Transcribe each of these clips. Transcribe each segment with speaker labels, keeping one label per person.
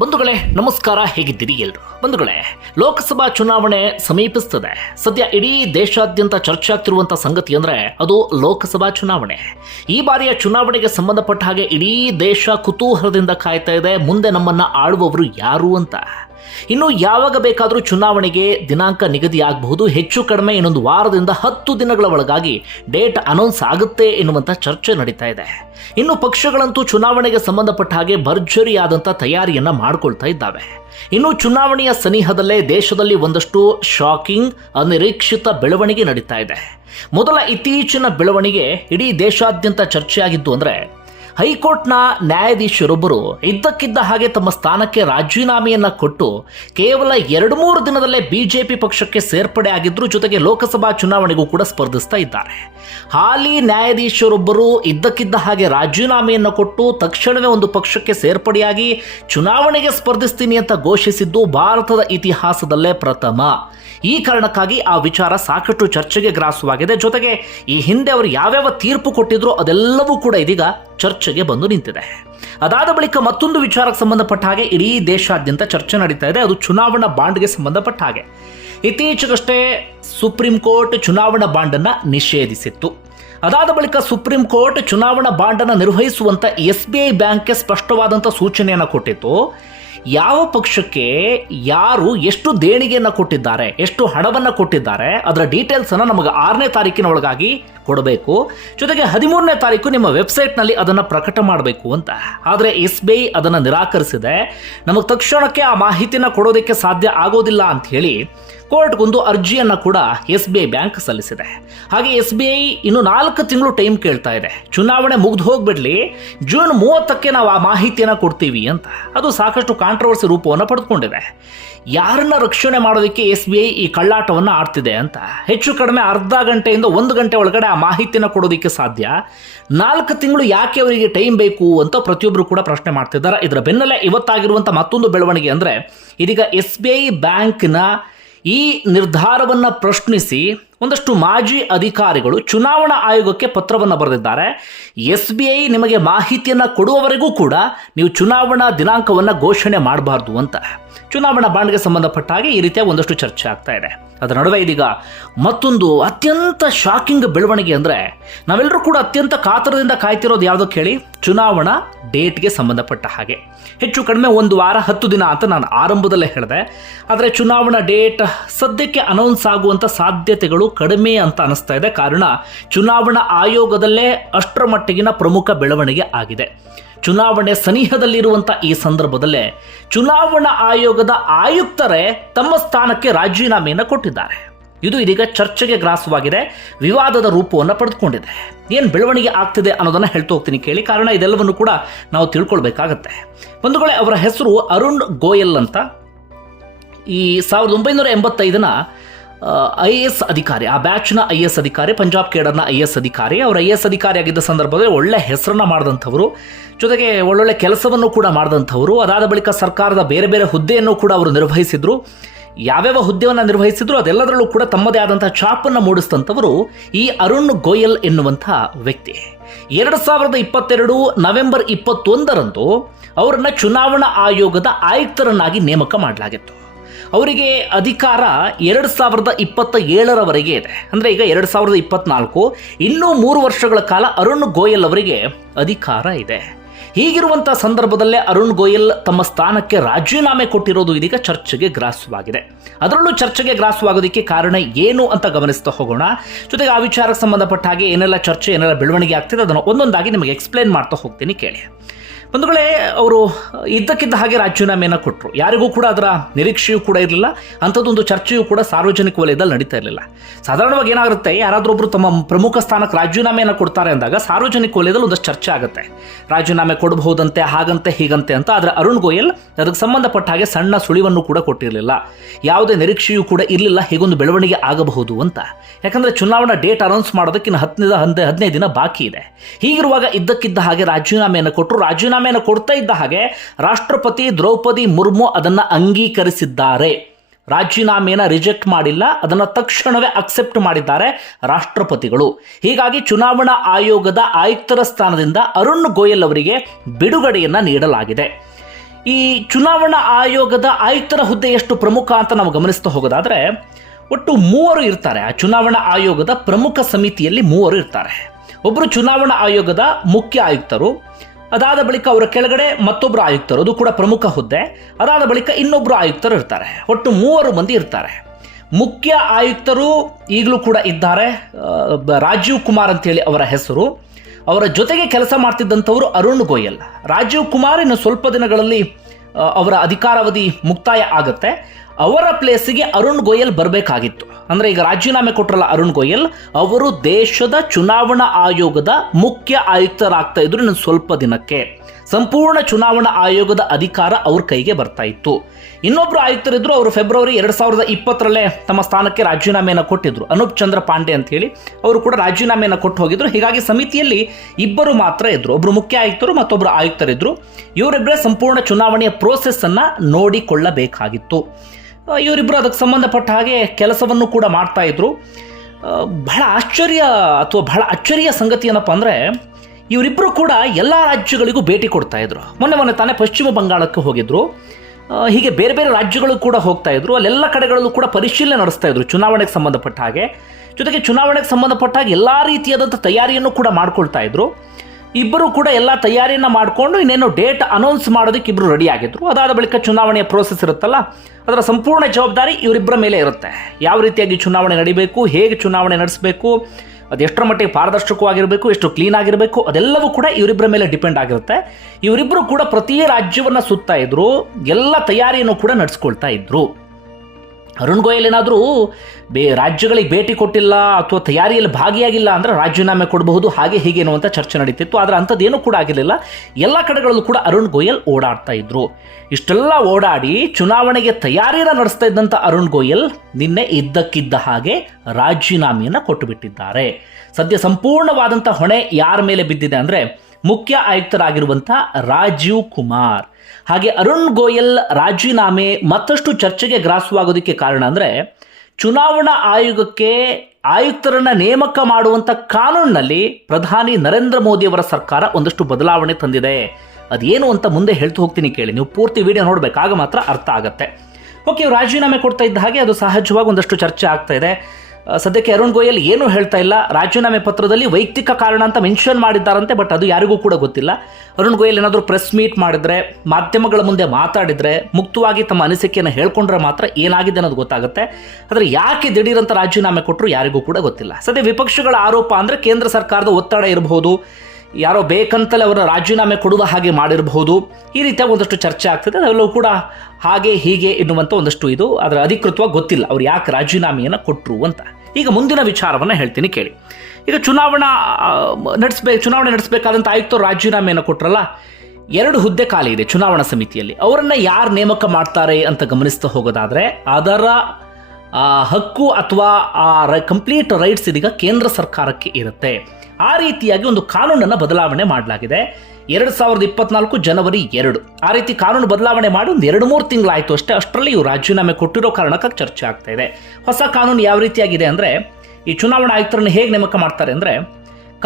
Speaker 1: ಬಂಧುಗಳೇ, ನಮಸ್ಕಾರ, ಹೇಗಿದ್ದೀರಿ ಎಲ್ರು? ಬಂಧುಗಳೇ, ಲೋಕಸಭಾ ಚುನಾವಣೆ ಸಮೀಪಿಸ್ತದೆ. ಸದ್ಯ ಇಡೀ ದೇಶಾದ್ಯಂತ ಚರ್ಚೆ ಆಗ್ತಿರುವಂಥ ಸಂಗತಿ ಅಂದ್ರೆ ಅದು ಲೋಕಸಭಾ ಚುನಾವಣೆ. ಈ ಬಾರಿಯ ಚುನಾವಣೆಗೆ ಸಂಬಂಧಪಟ್ಟ ಹಾಗೆ ಇಡೀ ದೇಶ ಕುತೂಹಲದಿಂದ ಕಾಯ್ತಾ ಇದೆ, ಮುಂದೆ ನಮ್ಮನ್ನ ಆಳುವವರು ಯಾರು ಅಂತ. ಇನ್ನು ಯಾವಾಗ ಬೇಕಾದರೂ ಚುನಾವಣೆಗೆ ದಿನಾಂಕ ನಿಗದಿಯಾಗಬಹುದು. ಹೆಚ್ಚು ಕಡಿಮೆ ಇನ್ನೊಂದು ವಾರದಿಂದ ಹತ್ತು ದಿನಗಳ ಒಳಗಾಗಿ ಡೇಟ್ ಅನೌನ್ಸ್ ಆಗುತ್ತೆ ಎನ್ನುವಂಥ ಚರ್ಚೆ ನಡೀತಾ ಇದೆ. ಇನ್ನು ಪಕ್ಷಗಳಂತೂ ಚುನಾವಣೆಗೆ ಸಂಬಂಧಪಟ್ಟ ಹಾಗೆ ಭರ್ಜರಿಯಾದಂಥ ತಯಾರಿಯನ್ನು ಮಾಡ್ಕೊಳ್ತಾ ಇದ್ದಾವೆ. ಇನ್ನು ಚುನಾವಣೆಯ ಸನಿಹದಲ್ಲೇ ದೇಶದಲ್ಲಿ ಒಂದಷ್ಟು ಶಾಕಿಂಗ್, ಅನಿರೀಕ್ಷಿತ ಬೆಳವಣಿಗೆ ನಡೀತಾ ಇದೆ. ಮೊದಲ ಇತ್ತೀಚಿನ ಬೆಳವಣಿಗೆ ಇಡೀ ದೇಶಾದ್ಯಂತ ಚರ್ಚೆಯಾಗಿದ್ದು ಅಂದ್ರೆ ಹೈಕೋರ್ಟ್ನ ನ್ಯಾಯಾಧೀಶರೊಬ್ಬರು ಇದ್ದಕ್ಕಿದ್ದ ಹಾಗೆ ತಮ್ಮ ಸ್ಥಾನಕ್ಕೆ ರಾಜೀನಾಮೆಯನ್ನ ಕೊಟ್ಟು ಕೇವಲ ಎರಡು ಮೂರು ದಿನದಲ್ಲೇ ಬಿಜೆಪಿ ಪಕ್ಷಕ್ಕೆ ಸೇರ್ಪಡೆ ಆಗಿದ್ರು ಜೊತೆಗೆ ಲೋಕಸಭಾ ಚುನಾವಣೆಗೂ ಕೂಡ ಸ್ಪರ್ಧಿಸ್ತಾ ಇದ್ದಾರೆ. ಹಾಲಿ ನ್ಯಾಯಾಧೀಶರೊಬ್ಬರು ಇದ್ದಕ್ಕಿದ್ದ ಹಾಗೆ ರಾಜೀನಾಮೆಯನ್ನು ಕೊಟ್ಟು ತಕ್ಷಣವೇ ಒಂದು ಪಕ್ಷಕ್ಕೆ ಸೇರ್ಪಡೆಯಾಗಿ ಚುನಾವಣೆಗೆ ಸ್ಪರ್ಧಿಸ್ತೀನಿ ಅಂತ ಘೋಷಿಸಿದ್ದು ಭಾರತದ ಇತಿಹಾಸದಲ್ಲೇ ಪ್ರಥಮ. ಈ ಕಾರಣಕ್ಕಾಗಿ ಆ ವಿಚಾರ ಸಾಕಷ್ಟು ಚರ್ಚೆಗೆ ಗ್ರಾಸವಾಗಿದೆ. ಜೊತೆಗೆ ಈ ಹಿಂದೆ ಅವರು ಯಾವ್ಯಾವ ತೀರ್ಪು ಕೊಟ್ಟಿದ್ರು ಅದೆಲ್ಲವೂ ಕೂಡ ಇದೀಗ ಚರ್ಚೆಗೆ ಬಂದು ನಿಂತಿದೆ. ಅದಾದ ಬಳಿಕ ಮತ್ತೊಂದು ವಿಚಾರಕ್ಕೆ ಸಂಬಂಧಪಟ್ಟ ಹಾಗೆ ಇಡೀ ದೇಶಾದ್ಯಂತ ಚರ್ಚೆ ನಡೀತಾ ಇದೆ. ಅದು ಚುನಾವಣಾ ಬಾಂಡ್ಗೆ ಸಂಬಂಧಪಟ್ಟ ಹಾಗೆ. ಇತ್ತೀಚೆಗಷ್ಟೇ ಸುಪ್ರೀಂ ಕೋರ್ಟ್ ಚುನಾವಣಾ ಬಾಂಡನ್ನು ನಿಷೇಧಿಸಿತ್ತು. ಅದಾದ ಬಳಿಕ ಸುಪ್ರೀಂ ಕೋರ್ಟ್ ಚುನಾವಣಾ ಬಾಂಡನ್ನು ನಿರ್ವಹಿಸುವಂತ ಎಸ್ ಬಿ ಐ ಬ್ಯಾಂಕ್ಗೆ ಸ್ಪಷ್ಟವಾದಂಥ ಸೂಚನೆಯನ್ನು ಕೊಟ್ಟಿತ್ತು. ಯಾವ ಪಕ್ಷಕ್ಕೆ ಯಾರು ಎಷ್ಟು ದೇಣಿಗೆಯನ್ನು ಕೊಟ್ಟಿದ್ದಾರೆ, ಎಷ್ಟು ಹಣವನ್ನು ಕೊಟ್ಟಿದ್ದಾರೆ, ಅದರ ಡೀಟೇಲ್ಸ್ ಅನ್ನು ನಮಗೆ ಆರನೇ ತಾರೀಕಿನ ಒಳಗಾಗಿ ಕೊಡಬೇಕು. ಜೊತೆಗೆ ಹದಿಮೂರನೇ ತಾರೀಕು ನಿಮ್ಮ ವೆಬ್ಸೈಟ್ನಲ್ಲಿ ಅದನ್ನು ಪ್ರಕಟ ಮಾಡಬೇಕು ಅಂತ. ಆದರೆ ಎಸ್ ಬಿ ಐ ಅದನ್ನು ನಿರಾಕರಿಸಿದೆ. ನಮಗೆ ತಕ್ಷಣಕ್ಕೆ ಆ ಮಾಹಿತಿನ ಕೊಡೋದಕ್ಕೆ ಸಾಧ್ಯ ಆಗೋದಿಲ್ಲ ಅಂತ ಹೇಳಿ ಕೋರ್ಟ್ಗೊಂದು ಅರ್ಜಿಯನ್ನು ಕೂಡ ಎಸ್ ಬಿ ಐ ಬ್ಯಾಂಕ್ ಸಲ್ಲಿಸಿದೆ. ಹಾಗೆ ಎಸ್ ಬಿ ಐ ಇನ್ನು ನಾಲ್ಕು ತಿಂಗಳು ಟೈಮ್ ಕೇಳ್ತಾ ಇದೆ. ಚುನಾವಣೆ ಮುಗ್ದು ಹೋಗ್ಬಿಡ್ಲಿ, ಜೂನ್ ಮೂವತ್ತಕ್ಕೆ ನಾವು ಆ ಮಾಹಿತಿಯನ್ನು ಕೊಡ್ತೀವಿ ಅಂತ. ಅದು ಸಾಕಷ್ಟು ಕಾಂಟ್ರವರ್ಸಿ ರೂಪವನ್ನು ಪಡೆದುಕೊಂಡಿದೆ. ಯಾರನ್ನ ರಕ್ಷಣೆ ಮಾಡೋದಕ್ಕೆ ಎಸ್ ಬಿ ಐ ಈ ಕಳ್ಳಾಟವನ್ನು ಆಡ್ತಿದೆ ಅಂತ. ಹೆಚ್ಚು ಕಡಿಮೆ ಅರ್ಧ ಗಂಟೆಯಿಂದ ಒಂದು ಗಂಟೆ ಒಳಗಡೆ ಆ ಮಾಹಿತಿನ ಕೊಡೋದಕ್ಕೆ ಸಾಧ್ಯ. ನಾಲ್ಕು ತಿಂಗಳು ಯಾಕೆ ಅವರಿಗೆ ಟೈಮ್ ಬೇಕು ಅಂತ ಪ್ರತಿಯೊಬ್ಬರು ಕೂಡ ಪ್ರಶ್ನೆ ಮಾಡ್ತಿದ್ದಾರೆ. ಇದರ ಬೆನ್ನಲ್ಲೇ ಇವತ್ತಾಗಿರುವಂಥ ಮತ್ತೊಂದು ಬೆಳವಣಿಗೆ ಅಂದರೆ ಇದೀಗ ಎಸ್ ಬಿ ಐ ಬ್ಯಾಂಕ್ನ ಈ ನಿರ್ಧಾರವನ್ನು ಪ್ರಶ್ನಿಸಿ ಒಂದಷ್ಟು ಮಾಜಿ ಅಧಿಕಾರಿಗಳು ಚುನಾವಣಾ ಆಯೋಗಕ್ಕೆ ಪತ್ರವನ್ನು ಬರೆದಿದ್ದಾರೆ. ಎಸ್ ಬಿ ಐ ನಿಮಗೆ ಮಾಹಿತಿಯನ್ನು ಕೊಡುವವರೆಗೂ ಕೂಡ ನೀವು ಚುನಾವಣಾ ದಿನಾಂಕವನ್ನು ಘೋಷಣೆ ಮಾಡಬಾರ್ದು ಅಂತ. ಚುನಾವಣಾ ಬಾಂಡ್ಗೆ ಸಂಬಂಧಪಟ್ಟ ಹಾಗೆ ಈ ರೀತಿಯ ಒಂದಷ್ಟು ಚರ್ಚೆ ಆಗ್ತಾ ಇದೆ. ಅದರ ನಡುವೆ ಇದೀಗ ಮತ್ತೊಂದು ಅತ್ಯಂತ ಶಾಕಿಂಗ್ ಬೆಳವಣಿಗೆ ಅಂದರೆ ನಾವೆಲ್ಲರೂ ಕೂಡ ಅತ್ಯಂತ ಕಾತರದಿಂದ ಕಾಯ್ತಿರೋದು ಯಾವುದೋ ಕೇಳಿ? ಚುನಾವಣಾ ಡೇಟ್ಗೆ ಸಂಬಂಧಪಟ್ಟ ಹಾಗೆ. ಹೆಚ್ಚು ಕಡಿಮೆ ಒಂದು ವಾರ ಹತ್ತು ದಿನ ಅಂತ ನಾನು ಆರಂಭದಲ್ಲೇ ಹೇಳಿದೆ. ಆದರೆ ಚುನಾವಣಾ ಡೇಟ್ ಸದ್ಯಕ್ಕೆ ಅನೌನ್ಸ್ ಆಗುವಂಥ ಸಾಧ್ಯತೆಗಳು ಕಡಿಮೆ ಅಂತ ಅನಿಸ್ತಾ ಇದೆ. ಕಾರಣ, ಚುನಾವಣಾ ಆಯೋಗದಲ್ಲೇ ಅಷ್ಟರ ಮಟ್ಟಿಗಿನ ಪ್ರಮುಖ ಬೆಳವಣಿಗೆ ಆಗಿದೆ. ಚುನಾವಣೆ ಸನಿಹದಲ್ಲಿರುವಂಥ ಈ ಸಂದರ್ಭದಲ್ಲೇ ಚುನಾವಣಾ ಆಯೋಗದ ಆಯುಕ್ತರೇ ತಮ್ಮ ಸ್ಥಾನಕ್ಕೆ ರಾಜೀನಾಮೆಯನ್ನು ಕೊಟ್ಟಿದ್ದಾರೆ. ಇದು ಇದೀಗ ಚರ್ಚೆಗೆ ಗ್ರಾಸವಾಗಿದೆ. ವಿವಾದದ ರೂಪವನ್ನು ಪಡೆದುಕೊಂಡಿದೆ. ಏನು ಬೆಳವಣಿಗೆ ಆಗ್ತಿದೆ ಅನ್ನೋದನ್ನು ಹೇಳ್ತಾ ಹೋಗ್ತೀನಿ ಕೇಳಿ. ಕಾರಣ, ಇದೆಲ್ಲವನ್ನು ಕೂಡ ನಾವು ತಿಳ್ಕೊಳ್ಬೇಕಾಗತ್ತೆ. ಬಂಧುಗಳೇ, ಅವರ ಹೆಸರು ಅರುಣ್ ಗೋಯಲ್ ಅಂತ. ಈ ಸಾವಿರದ ಒಂಬೈನೂರ ಎಂಬತ್ತೈದನ ಐ ಎ ಎಸ್ ಅಧಿಕಾರಿ, ಆ ಬ್ಯಾಚ್ನ ಐ ಎಸ್ ಅಧಿಕಾರಿ, ಪಂಜಾಬ್ ಕೇಡರ್ನ ಐ ಎಸ್ ಅಧಿಕಾರಿ, ಅವರು ಐ ಎಸ್ ಅಧಿಕಾರಿ ಆಗಿದ್ದ ಸಂದರ್ಭದಲ್ಲಿ ಒಳ್ಳೆ ಹೆಸರನ್ನು ಮಾಡಿದಂಥವರು. ಜೊತೆಗೆ ಒಳ್ಳೊಳ್ಳೆ ಕೆಲಸವನ್ನು ಕೂಡ ಮಾಡಿದಂಥವರು. ಅದಾದ ಬಳಿಕ ಸರ್ಕಾರದ ಬೇರೆ ಬೇರೆ ಹುದ್ದೆಯನ್ನು ಕೂಡ ಅವರು ನಿರ್ವಹಿಸಿದ್ರು. ಯಾವ್ಯಾವ ಹುದ್ದೆಯನ್ನು ನಿರ್ವಹಿಸಿದ್ರು ಅದೆಲ್ಲದರಲ್ಲೂ ಕೂಡ ತಮ್ಮದೇ ಆದಂಥ ಛಾಪನ್ನು ಮೂಡಿಸಿದಂಥವರು ಈ ಅರುಣ್ ಗೋಯಲ್ ಎನ್ನುವಂಥ ವ್ಯಕ್ತಿ. ಎರಡು ಸಾವಿರದ ಇಪ್ಪತ್ತೆರಡು ನವೆಂಬರ್ ಇಪ್ಪತ್ತೊಂದರಂದು ಅವರನ್ನ ಚುನಾವಣಾ ಆಯೋಗದ ಆಯುಕ್ತರನ್ನಾಗಿ ನೇಮಕ ಮಾಡಲಾಗಿತ್ತು. ಅವರಿಗೆ ಅಧಿಕಾರ ಎರಡು ಸಾವಿರದ ಇಪ್ಪತ್ತ ಏಳರವರೆಗೆ ಇದೆ. ಅಂದರೆ ಈಗ ಎರಡು ಸಾವಿರದ ಇಪ್ಪತ್ನಾಲ್ಕು, ಇನ್ನೂ ಮೂರು ವರ್ಷಗಳ ಕಾಲ ಅರುಣ್ ಗೋಯಲ್ ಅವರಿಗೆ ಅಧಿಕಾರ ಇದೆ. ಹೀಗಿರುವಂಥ ಸಂದರ್ಭದಲ್ಲೇ ಅರುಣ್ ಗೋಯಲ್ ತಮ್ಮ ಸ್ಥಾನಕ್ಕೆ ರಾಜೀನಾಮೆ ಕೊಟ್ಟಿರೋದು ಇದೀಗ ಚರ್ಚೆಗೆ ಗ್ರಾಸವಾಗಿದೆ. ಅದರಲ್ಲೂ ಚರ್ಚೆಗೆ ಗ್ರಾಸವಾಗೋದಕ್ಕೆ ಕಾರಣ ಏನು ಅಂತ ಗಮನಿಸ್ತಾ ಹೋಗೋಣ. ಜೊತೆಗೆ ಆ ವಿಚಾರಕ್ಕೆ ಸಂಬಂಧಪಟ್ಟ ಹಾಗೆ ಏನೆಲ್ಲ ಚರ್ಚೆ, ಏನೆಲ್ಲ ಬೆಳವಣಿಗೆ ಆಗ್ತಿದೆ ಅದನ್ನು ಒಂದೊಂದಾಗಿ ನಿಮಗೆ ಎಕ್ಸ್ಪ್ಲೇನ್ ಮಾಡ್ತಾ ಹೋಗ್ತೀನಿ ಕೇಳಿ. ಬಂಧುಗಳೇ, ಅವರು ಇದ್ದಕ್ಕಿದ್ದ ಹಾಗೆ ರಾಜೀನಾಮೆಯನ್ನು ಕೊಟ್ಟರು ಯಾರಿಗೂ ಕೂಡ ಅದರ ನಿರೀಕ್ಷೆಯೂ ಕೂಡ ಇರಲಿಲ್ಲ, ಅಂಥದ್ದೊಂದು ಚರ್ಚೆಯೂ ಕೂಡ ಸಾರ್ವಜನಿಕ ವಲಯದಲ್ಲಿ ನಡೀತಾ ಇರಲಿಲ್ಲ. ಸಾಧಾರಣವಾಗಿ ಏನಾಗುತ್ತೆ, ಯಾರಾದರೂ ಒಬ್ಬರು ತಮ್ಮ ಪ್ರಮುಖ ಸ್ಥಾನಕ್ಕೆ ರಾಜೀನಾಮೆಯನ್ನು ಕೊಡ್ತಾರೆ ಅಂದಾಗ ಸಾರ್ವಜನಿಕ ವಲಯದಲ್ಲಿ ಒಂದಷ್ಟು ಚರ್ಚೆ ಆಗುತ್ತೆ. ರಾಜೀನಾಮೆ ಕೊಡಬಹುದಂತೆ, ಹಾಗಂತೆ, ಹೀಗಂತೆ ಅಂತ, ಆದರೆ ಅರುಣ್ ಗೋಯಲ್ ಅದಕ್ಕೆ ಸಂಬಂಧಪಟ್ಟ ಹಾಗೆ ಸಣ್ಣ ಸುಳಿವನ್ನು ಕೂಡ ಕೊಟ್ಟಿರಲಿಲ್ಲ. ಯಾವುದೇ ನಿರೀಕ್ಷೆಯೂ ಕೂಡ ಇರಲಿಲ್ಲ, ಹೀಗೊಂದು ಬೆಳವಣಿಗೆ ಆಗಬಹುದು ಅಂತ. ಯಾಕಂದರೆ ಚುನಾವಣಾ ಡೇಟ್ ಅನೌನ್ಸ್ ಮಾಡೋದಕ್ಕಿಂತ ಹತ್ತಿನ ಹದಿನೈದು ದಿನ ಬಾಕಿ ಇದೆ. ಹೀಗಿರುವಾಗ ಇದ್ದಕ್ಕಿದ್ದ ಹಾಗೆ ರಾಜೀನಾಮೆಯನ್ನು ಕೊಟ್ಟರು ರಾಜೀನಾಮೆಯನ್ನು ಕೊಡ್ತಾ ಇದ್ದ ಹಾಗೆ ರಾಷ್ಟ್ರಪತಿ ದ್ರೌಪದಿ ಮುರ್ಮು ಅದನ್ನು ಅಂಗೀಕರಿಸಿದ್ದಾರೆ. ರಾಜೀನಾಮೆಯನ್ನು ರಿಜೆಕ್ಟ್ ಮಾಡಿಲ್ಲ, ಅದನ್ನು ತಕ್ಷಣವೇ ಅಕ್ಸೆಪ್ಟ್ ಮಾಡಿದ್ದಾರೆ ರಾಷ್ಟ್ರಪತಿಗಳು. ಹೀಗಾಗಿ ಚುನಾವಣಾ ಆಯೋಗದ ಆಯುಕ್ತರ ಸ್ಥಾನದಿಂದ ಅರುಣ್ ಗೋಯಲ್ ಅವರಿಗೆ ಬಿಡುಗಡೆಯನ್ನು ನೀಡಲಾಗಿದೆ. ಈ ಚುನಾವಣಾ ಆಯೋಗದ ಆಯುಕ್ತರ ಹುದ್ದೆ ಎಷ್ಟು ಪ್ರಮುಖ ಅಂತ ನಾವು ಗಮನಿಸ್ತಾ ಹೋಗೋದಾದ್ರೆ, ಒಟ್ಟು ಮೂವರು ಇರ್ತಾರೆ. ಆ ಚುನಾವಣಾ ಆಯೋಗದ ಪ್ರಮುಖ ಸಮಿತಿಯಲ್ಲಿ ಮೂವರು ಇರ್ತಾರೆ. ಒಬ್ಬರು ಚುನಾವಣಾ ಆಯೋಗದ ಮುಖ್ಯ ಆಯುಕ್ತರು ಅದಾದ ಬಳಿಕ ಅವರ ಕೆಳಗಡೆ ಮತ್ತೊಬ್ಬರು ಆಯುಕ್ತರು. ಅದು ಕೂಡ ಪ್ರಮುಖ ಹುದ್ದೆ. ಅದಾದ ಬಳಿಕ ಇನ್ನೊಬ್ಬರು ಆಯುಕ್ತರು ಇರ್ತಾರೆ. ಒಟ್ಟು ಮೂವರು ಮಂದಿ ಇರ್ತಾರೆ. ಮುಖ್ಯ ಆಯುಕ್ತರು ಈಗಲೂ ಕೂಡ ಇದ್ದಾರೆ. ರಾಜೀವ್ ಕುಮಾರ್ ಅಂತೇಳಿ ಅವರ ಹೆಸರು. ಅವರ ಜೊತೆಗೆ ಕೆಲಸ ಮಾಡ್ತಿದ್ದಂಥವರು ಅರುಣ್ ಗೋಯಲ್. ರಾಜೀವ್ ಕುಮಾರ್ ಇನ್ನು ಸ್ವಲ್ಪ ದಿನಗಳಲ್ಲಿ ಅವರ ಅಧಿಕಾರಾವಧಿ ಮುಕ್ತಾಯ ಆಗುತ್ತೆ. ಅವರ ಪ್ಲೇಸಿಗೆ ಅರುಣ್ ಗೋಯಲ್ ಬರಬೇಕಾಗಿತ್ತು. ಅಂದ್ರೆ ಈಗ ರಾಜೀನಾಮೆ ಕೊಟ್ಟರಲ್ಲ ಅರುಣ್ ಗೋಯಲ್, ಅವರು ದೇಶದ ಚುನಾವಣಾ ಆಯೋಗದ ಮುಖ್ಯ ಆಯುಕ್ತರಾಗ್ತಾ ಇದ್ರು ಇನ್ನು ಸ್ವಲ್ಪ ದಿನಕ್ಕೆ. ಸಂಪೂರ್ಣ ಚುನಾವಣಾ ಆಯೋಗದ ಅಧಿಕಾರ ಅವ್ರ ಕೈಗೆ ಬರ್ತಾ ಇತ್ತು. ಇನ್ನೊಬ್ರು ಆಯುಕ್ತರಿದ್ರು ಅವರು ಫೆಬ್ರವರಿ ಎರಡ್ ಸಾವಿರದ ಇಪ್ಪತ್ತರಲ್ಲೇ ತಮ್ಮ ಸ್ಥಾನಕ್ಕೆ ರಾಜೀನಾಮೆಯನ್ನು ಕೊಟ್ಟಿದ್ರು. ಅನೂಪ್ ಚಂದ್ರ ಪಾಂಡೆ ಅಂತ ಹೇಳಿ ಅವರು ಕೂಡ ರಾಜೀನಾಮೆಯನ್ನು ಕೊಟ್ಟು ಹೋಗಿದ್ರು. ಹೀಗಾಗಿ ಸಮಿತಿಯಲ್ಲಿ ಇಬ್ಬರು ಮಾತ್ರ ಇದ್ರು. ಒಬ್ರು ಮುಖ್ಯ ಆಯುಕ್ತರು, ಮತ್ತೊಬ್ರು ಆಯುಕ್ತರಿದ್ರು. ಇವರಿಬ್ಬರೇ ಸಂಪೂರ್ಣ ಚುನಾವಣೆಯ ಪ್ರೋಸೆಸ್ ಅನ್ನ ನೋಡಿಕೊಳ್ಳಬೇಕಾಗಿತ್ತು. ಇವರಿಬ್ಬರು ಅದಕ್ಕೆ ಸಂಬಂಧಪಟ್ಟ ಹಾಗೆ ಕೆಲಸವನ್ನು ಕೂಡ ಮಾಡ್ತಾ ಇದ್ರು. ಬಹಳ ಆಶ್ಚರ್ಯ ಅಥವಾ ಬಹಳ ಅಚ್ಚರಿಯ ಸಂಗತಿ ಏನಪ್ಪ ಅಂದರೆ ಇವರಿಬ್ಬರು ಕೂಡ ಎಲ್ಲ ರಾಜ್ಯಗಳಿಗೂ ಭೇಟಿ ಕೊಡ್ತಾ ಇದ್ರು. ಮೊನ್ನೆ ಮೊನ್ನೆ ತಾನೇ ಪಶ್ಚಿಮ ಬಂಗಾಳಕ್ಕೆ ಹೋಗಿದ್ರು. ಹೀಗೆ ಬೇರೆ ಬೇರೆ ರಾಜ್ಯಗಳು ಕೂಡ ಹೋಗ್ತಾ ಇದ್ರು. ಅಲ್ಲೆಲ್ಲ ಕಡೆಗಳಲ್ಲೂ ಕೂಡ ಪರಿಶೀಲನೆ ನಡೆಸ್ತಾ ಇದ್ರು ಚುನಾವಣೆಗೆ ಸಂಬಂಧಪಟ್ಟ ಹಾಗೆ. ಜೊತೆಗೆ ಚುನಾವಣೆಗೆ ಸಂಬಂಧಪಟ್ಟ ಹಾಗೆ ಎಲ್ಲ ರೀತಿಯಾದಂಥ ತಯಾರಿಯನ್ನು ಕೂಡ ಮಾಡ್ಕೊಳ್ತಾ ಇದ್ರು. ಇಬ್ಬರು ಕೂಡ ಎಲ್ಲ ತಯಾರಿಯನ್ನ ಮಾಡಿಕೊಂಡು ಇನ್ನೇನು ಡೇಟ್ ಅನೌನ್ಸ್ ಮಾಡೋದಕ್ಕೆ ಇಬ್ಬರು ರೆಡಿ ಆಗಿದ್ರು. ಅದಾದ ಬಳಿಕ ಚುನಾವಣೆಯ ಪ್ರೋಸೆಸ್ ಇರುತ್ತಲ್ಲ, ಅದರ ಸಂಪೂರ್ಣ ಜವಾಬ್ದಾರಿ ಇವರಿಬ್ಬರ ಮೇಲೆ ಇರುತ್ತೆ. ಯಾವ ರೀತಿಯಾಗಿ ಚುನಾವಣೆ ನಡಿಬೇಕು, ಹೇಗೆ ಚುನಾವಣೆ ನಡೆಸಬೇಕು, ಅದು ಎಷ್ಟರ ಮಟ್ಟಿಗೆ ಪಾರದರ್ಶಕವಾಗಿರಬೇಕು, ಎಷ್ಟು ಕ್ಲೀನ್ ಆಗಿರಬೇಕು, ಅದೆಲ್ಲವೂ ಕೂಡ ಇವರಿಬ್ಬರ ಮೇಲೆ ಡಿಪೆಂಡ್ ಆಗಿರುತ್ತೆ. ಇವರಿಬ್ಬರು ಕೂಡ ಪ್ರತಿ ರಾಜ್ಯವನ್ನು ಸುತ್ತಾ ಇದ್ರು, ಎಲ್ಲ ತಯಾರಿಯನ್ನು ಕೂಡ ನಡೆಸ್ಕೊಳ್ತಾ ಇದ್ರು. ಅರುಣ್ ಗೋಯಲ್ ಏನಾದರೂ ಬೇ ರಾಜ್ಯಗಳಿಗೆ ಭೇಟಿ ಕೊಟ್ಟಿಲ್ಲ ಅಥವಾ ತಯಾರಿಯಲ್ಲಿ ಭಾಗಿಯಾಗಿಲ್ಲ ಅಂದರೆ ರಾಜೀನಾಮೆ ಕೊಡಬಹುದು, ಹಾಗೆ ಹೀಗೆ ಅನ್ನುವಂಥ ಚರ್ಚೆ ನಡೀತಿತ್ತು. ಆದರೆ ಅಂಥದ್ದೇನು ಕೂಡ ಆಗಿರಲಿಲ್ಲ. ಎಲ್ಲ ಕಡೆಗಳಲ್ಲೂ ಕೂಡ ಅರುಣ್ ಗೋಯಲ್ ಓಡಾಡ್ತಾ ಇದ್ರು. ಇಷ್ಟೆಲ್ಲ ಓಡಾಡಿ ಚುನಾವಣೆಗೆ ತಯಾರಿಯನ್ನು ನಡೆಸ್ತಾ ಇದ್ದಂಥ ಅರುಣ್ ಗೋಯಲ್ ನಿನ್ನೆ ಇದ್ದಕ್ಕಿದ್ದ ಹಾಗೆ ರಾಜೀನಾಮೆಯನ್ನು ಕೊಟ್ಟುಬಿಟ್ಟಿದ್ದಾರೆ. ಸದ್ಯ ಸಂಪೂರ್ಣವಾದಂಥ ಹೊಣೆ ಯಾರ ಮೇಲೆ ಬಿದ್ದಿದೆ ಅಂದರೆ ಮುಖ್ಯ ಆಯುಕ್ತರಾಗಿರುವಂಥ ರಾಜೀವ್ ಕುಮಾರ್. ಹಾಗೆ ಅರುಣ್ ಗೋಯಲ್ ರಾಜೀನಾಮೆ ಮತ್ತಷ್ಟು ಚರ್ಚೆಗೆ ಗ್ರಾಸವಾಗೋದಕ್ಕೆ ಕಾರಣ ಅಂದರೆ ಚುನಾವಣಾ ಆಯೋಗಕ್ಕೆ ಆಯುಕ್ತರನ್ನ ನೇಮಕ ಮಾಡುವಂಥ ಕಾನೂನಿನಲ್ಲಿ ಪ್ರಧಾನಿ ನರೇಂದ್ರ ಮೋದಿಯವರ ಸರ್ಕಾರ ಒಂದಷ್ಟು ಬದಲಾವಣೆ ತಂದಿದೆ. ಅದೇನು ಅಂತ ಮುಂದೆ ಹೇಳ್ತು ಹೋಗ್ತೀನಿ ಕೇಳಿ. ನೀವು ಪೂರ್ತಿ ವಿಡಿಯೋ ನೋಡಬೇಕಾಗ ಮಾತ್ರ ಅರ್ಥ ಆಗುತ್ತೆ. ಓಕೆ ರಾಜೀನಾಮೆ ಕೊಡ್ತಾ ಇದ್ದ ಹಾಗೆ ಅದು ಸಹಜವಾಗಿ ಒಂದಷ್ಟು ಚರ್ಚೆ ಆಗ್ತಾ ಇದೆ. ಸದ್ಯಕ್ಕೆ ಅರುಣ್ ಗೋಯಲ್ ಏನೂ ಹೇಳ್ತಾ ಇಲ್ಲ. ರಾಜೀನಾಮೆ ಪತ್ರದಲ್ಲಿ ವೈಯಕ್ತಿಕ ಕಾರಣ ಅಂತ ಮೆನ್ಷನ್ ಮಾಡಿದ್ದಾರಂತೆ, ಬಟ್ ಅದು ಯಾರಿಗೂ ಕೂಡ ಗೊತ್ತಿಲ್ಲ. ಅರುಣ್ ಗೋಯಲ್ ಏನಾದರೂ ಪ್ರೆಸ್ ಮೀಟ್ ಮಾಡಿದ್ರೆ, ಮಾಧ್ಯಮಗಳ ಮುಂದೆ ಮಾತಾಡಿದ್ರೆ, ಮುಕ್ತವಾಗಿ ತಮ್ಮ ಅನಿಸಿಕೆಯನ್ನು ಹೇಳ್ಕೊಂಡ್ರೆ ಮಾತ್ರ ಏನಾಗಿದೆ ಅನ್ನೋದು ಗೊತ್ತಾಗುತ್ತೆ. ಆದರೆ ಯಾಕೆ ದಿಢೀರಂತ ರಾಜೀನಾಮೆ ಕೊಟ್ಟರು ಯಾರಿಗೂ ಕೂಡ ಗೊತ್ತಿಲ್ಲ. ಸದ್ಯ ವಿಪಕ್ಷಗಳ ಆರೋಪ ಅಂದರೆ ಕೇಂದ್ರ ಸರ್ಕಾರದ ಒತ್ತಡ ಇರಬಹುದು. ಯಾರೋ ಬೇಕಂತಲೇ ಅವರ ರಾಜೀನಾಮೆ ಕೊಡುವ ಹಾಗೆ ಮಾಡಿರಬಹುದು. ಈ ರೀತಿಯಾಗಿ ಒಂದಷ್ಟು ಚರ್ಚೆ ಆಗ್ತದೆ. ಅದೆಲ್ಲವೂ ಕೂಡ ಹಾಗೆ ಹೀಗೆ ಎನ್ನುವಂಥ ಒಂದಷ್ಟು ಇದು, ಅದರ ಅಧಿಕೃತವಾಗಿ ಗೊತ್ತಿಲ್ಲ. ಅವ್ರು ಯಾಕೆ ರಾಜೀನಾಮೆಯನ್ನು ಕೊಟ್ಟರು ಅಂತ. ಈಗ ಮುಂದಿನ ವಿಚಾರವನ್ನು ಹೇಳ್ತೀನಿ ಕೇಳಿ. ಈಗ ಚುನಾವಣಾ ನಡೆಸಬೇಕು ಚುನಾವಣೆ ನಡೆಸಬೇಕಾದಂಥ ಆಯುಕ್ತರು ರಾಜೀನಾಮೆಯನ್ನು ಕೊಟ್ರಲ್ಲ, ಎರಡು ಹುದ್ದೆ ಖಾಲಿ ಇದೆ ಚುನಾವಣಾ ಸಮಿತಿಯಲ್ಲಿ. ಅವರನ್ನು ಯಾರು ನೇಮಕ ಮಾಡ್ತಾರೆ ಅಂತ ಗಮನಿಸ್ತಾ ಹೋಗೋದಾದರೆ, ಅದರ ಹಕ್ಕು ಅಥವಾ ಆ ಕಂಪ್ಲೀಟ್ ರೈಟ್ಸ್ ಇದೀಗ ಕೇಂದ್ರ ಸರ್ಕಾರಕ್ಕೆ ಇರುತ್ತೆ. ಆ ರೀತಿಯಾಗಿ ಒಂದು ಕಾನೂನನ್ನು ಬದಲಾವಣೆ ಮಾಡಲಾಗಿದೆ. ಎರಡು ಸಾವಿರದ ಇಪ್ಪತ್ನಾಲ್ಕು ಜನವರಿ ಎರಡು. ಆ ರೀತಿ ಕಾನೂನು ಬದಲಾವಣೆ ಮಾಡಿ ಒಂದು ಎರಡು ಮೂರು ತಿಂಗಳಾಯಿತು ಅಷ್ಟೇ, ಅಷ್ಟರಲ್ಲಿ ಇವರು ರಾಜೀನಾಮೆ ಕೊಟ್ಟಿರೋ ಕಾರಣಕ್ಕಾಗಿ ಚರ್ಚೆ ಆಗ್ತಾ ಇದೆ. ಹೊಸ ಕಾನೂನು ಯಾವ ರೀತಿಯಾಗಿದೆ ಅಂದರೆ, ಈ ಚುನಾವಣಾ ಆಯುಕ್ತರನ್ನು ಹೇಗೆ ನೇಮಕ ಮಾಡ್ತಾರೆ ಅಂದರೆ,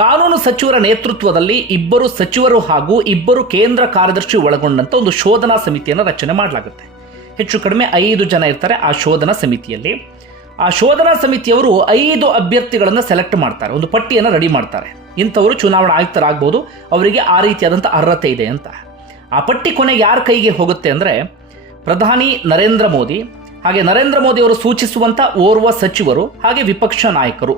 Speaker 1: ಕಾನೂನು ಸಚಿವರ ನೇತೃತ್ವದಲ್ಲಿ ಇಬ್ಬರು ಸಚಿವರು ಹಾಗೂ ಇಬ್ಬರು ಕೇಂದ್ರ ಕಾರ್ಯದರ್ಶಿ ಒಳಗೊಂಡಂತ ಒಂದು ಶೋಧನಾ ಸಮಿತಿಯನ್ನು ರಚನೆ ಮಾಡಲಾಗುತ್ತೆ. ಹೆಚ್ಚು ಕಡಿಮೆ ಐದು ಜನ ಇರ್ತಾರೆ ಆ ಶೋಧನಾ ಸಮಿತಿಯಲ್ಲಿ. ಆ ಶೋಧನಾ ಸಮಿತಿಯವರು ಐದು ಅಭ್ಯರ್ಥಿಗಳನ್ನು ಸೆಲೆಕ್ಟ್ ಮಾಡ್ತಾರೆ. ಒಂದು ಪಟ್ಟಿಯನ್ನು ರೆಡಿ ಮಾಡ್ತಾರೆ. ಇಂಥವರು ಚುನಾವಣಾ ಆಯುಕ್ತರಾಗ್ಬೋದು. ಅವರಿಗೆ ಆ ರೀತಿಯಾದಂಥ ಅರ್ಹತೆ ಇದೆ ಅಂತ. ಆ ಪಟ್ಟಿ ಕೊನೆಗೆ ಯಾರ ಕೈಗೆ ಹೋಗುತ್ತೆ ಅಂದರೆ ಪ್ರಧಾನಿ ನರೇಂದ್ರ ಮೋದಿ. ಹಾಗೆ ನರೇಂದ್ರ ಮೋದಿ ಅವರು ಸೂಚಿಸುವಂಥ ಓರ್ವ ಸಚಿವರು ಹಾಗೆ ವಿಪಕ್ಷ ನಾಯಕರು.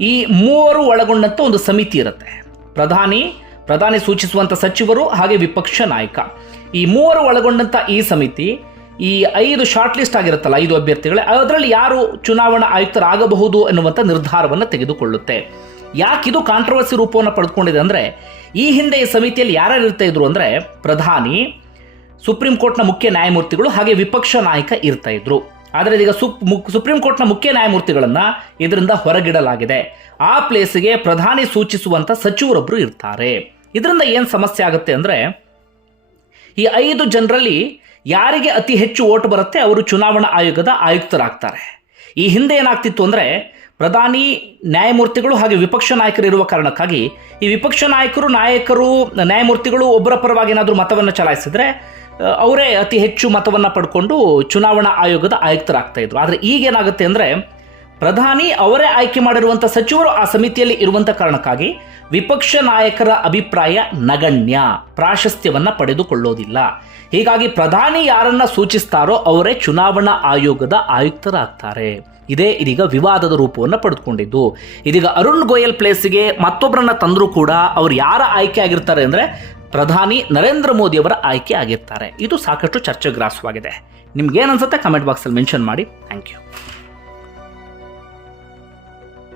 Speaker 1: ಈ ಮೂವರು ಒಳಗೊಂಡಂಥ ಒಂದು ಸಮಿತಿ ಇರುತ್ತೆ. ಪ್ರಧಾನಿ ಪ್ರಧಾನಿ ಸೂಚಿಸುವಂಥ ಸಚಿವರು ಹಾಗೆ ವಿಪಕ್ಷ ನಾಯಕ. ಈ ಮೂವರು ಒಳಗೊಂಡಂಥ ಈ ಸಮಿತಿ ಈ ಐದು ಶಾರ್ಟ್ ಲಿಸ್ಟ್ ಆಗಿರುತ್ತಲ್ಲ, ಐದು ಅಭ್ಯರ್ಥಿಗಳೇ, ಅದರಲ್ಲಿ ಯಾರು ಚುನಾವಣಾ ಆಯುಕ್ತರಾಗಬಹುದು ಎನ್ನುವಂಥ ನಿರ್ಧಾರವನ್ನು ತೆಗೆದುಕೊಳ್ಳುತ್ತೆ. ಯಾಕಿದು ಕಾಂಟ್ರವರ್ಸಿ ರೂಪವನ್ನು ಪಡೆದುಕೊಂಡಿದೆ ಅಂದರೆ, ಈ ಹಿಂದೆ ಈ ಸಮಿತಿಯಲ್ಲಿ ಯಾರ್ಯಾರು ಇರ್ತಾ ಇದ್ರು ಅಂದರೆ, ಪ್ರಧಾನಿ ಸುಪ್ರೀಂ ಕೋರ್ಟ್ನ ಮುಖ್ಯ ನ್ಯಾಯಮೂರ್ತಿಗಳು ಹಾಗೆ ವಿಪಕ್ಷ ನಾಯಕ ಇರ್ತಾ ಇದ್ರು. ಆದರೆ ಇದೀಗ ಸುಪ್ ಸುಪ್ರೀಂ ಕೋರ್ಟ್ನ ಮುಖ್ಯ ನ್ಯಾಯಮೂರ್ತಿಗಳನ್ನ ಇದರಿಂದ ಹೊರಗಿಡಲಾಗಿದೆ. ಆ ಪ್ಲೇಸ್ಗೆ ಪ್ರಧಾನಿ ಸೂಚಿಸುವಂತ ಸಚಿವರೊಬ್ಬರು ಇರ್ತಾರೆ. ಇದರಿಂದ ಏನು ಸಮಸ್ಯೆ ಆಗುತ್ತೆ ಅಂದರೆ, ಈ ಐದು ಜನರಲ್ಲಿ ಯಾರಿಗೆ ಅತಿ ಹೆಚ್ಚು ಓಟ್ ಬರುತ್ತೆ ಅವರು ಚುನಾವಣಾ ಆಯೋಗದ ಆಯುಕ್ತರಾಗ್ತಾರೆ. ಈ ಹಿಂದೆ ಏನಾಗ್ತಿತ್ತು ಅಂದರೆ ಪ್ರಧಾನಿ, ನ್ಯಾಯಮೂರ್ತಿಗಳು ಹಾಗೆ ವಿಪಕ್ಷ ನಾಯಕರು ಇರುವ ಕಾರಣಕ್ಕಾಗಿ ಈ ವಿಪಕ್ಷ ನಾಯಕರು ನಾಯಕರು, ನ್ಯಾಯಮೂರ್ತಿಗಳು ಒಬ್ಬರ ಪರವಾಗಿ ಏನಾದರೂ ಮತವನ್ನು ಚಲಾಯಿಸಿದ್ರೆ ಅವರೇ ಅತಿ ಹೆಚ್ಚು ಮತವನ್ನು ಪಡ್ಕೊಂಡು ಚುನಾವಣಾ ಆಯೋಗದ ಆಯುಕ್ತರಾಗ್ತಾ ಇದ್ರು. ಆದರೆ ಈಗೇನಾಗುತ್ತೆ ಅಂದರೆ ಪ್ರಧಾನಿ ಅವರೇ ಆಯ್ಕೆ ಮಾಡಿರುವಂಥ ಸಚಿವರು ಆ ಸಮಿತಿಯಲ್ಲಿ ಇರುವಂಥ ಕಾರಣಕ್ಕಾಗಿ ವಿಪಕ್ಷ ನಾಯಕರ ಅಭಿಪ್ರಾಯ ನಗಣ್ಯ. ಪ್ರಾಶಸ್ತ್ಯವನ್ನ ಪಡೆದುಕೊಳ್ಳೋದಿಲ್ಲ. ಹೀಗಾಗಿ ಪ್ರಧಾನಿ ಯಾರನ್ನ ಸೂಚಿಸ್ತಾರೋ ಅವರೇ ಚುನಾವಣಾ ಆಯೋಗದ ಆಯುಕ್ತರಾಗ್ತಾರೆ. ಇದೇ ಇದೀಗ ವಿವಾದದ ರೂಪವನ್ನು ಪಡೆದುಕೊಂಡಿದ್ದು. ಇದೀಗ ಅರುಣ್ ಗೋಯಲ್ ಪ್ಲೇಸಿಗೆ ಮತ್ತೊಬ್ಬರನ್ನ ತಂದರೂ ಕೂಡ ಅವರು ಯಾರ ಆಯ್ಕೆ ಆಗಿರ್ತಾರೆ ಅಂದರೆ ಪ್ರಧಾನಿ ನರೇಂದ್ರ ಮೋದಿ ಅವರ ಆಯ್ಕೆ ಆಗಿರ್ತಾರೆ. ಇದು ಸಾಕಷ್ಟು ಚರ್ಚೆಗ್ರಾಸವಾಗಿದೆ. ನಿಮ್ಗೇನು ಅನ್ಸುತ್ತೆ? ಕಮೆಂಟ್ ಬಾಕ್ಸಲ್ಲಿ ಮೆನ್ಷನ್ ಮಾಡಿ. Thank you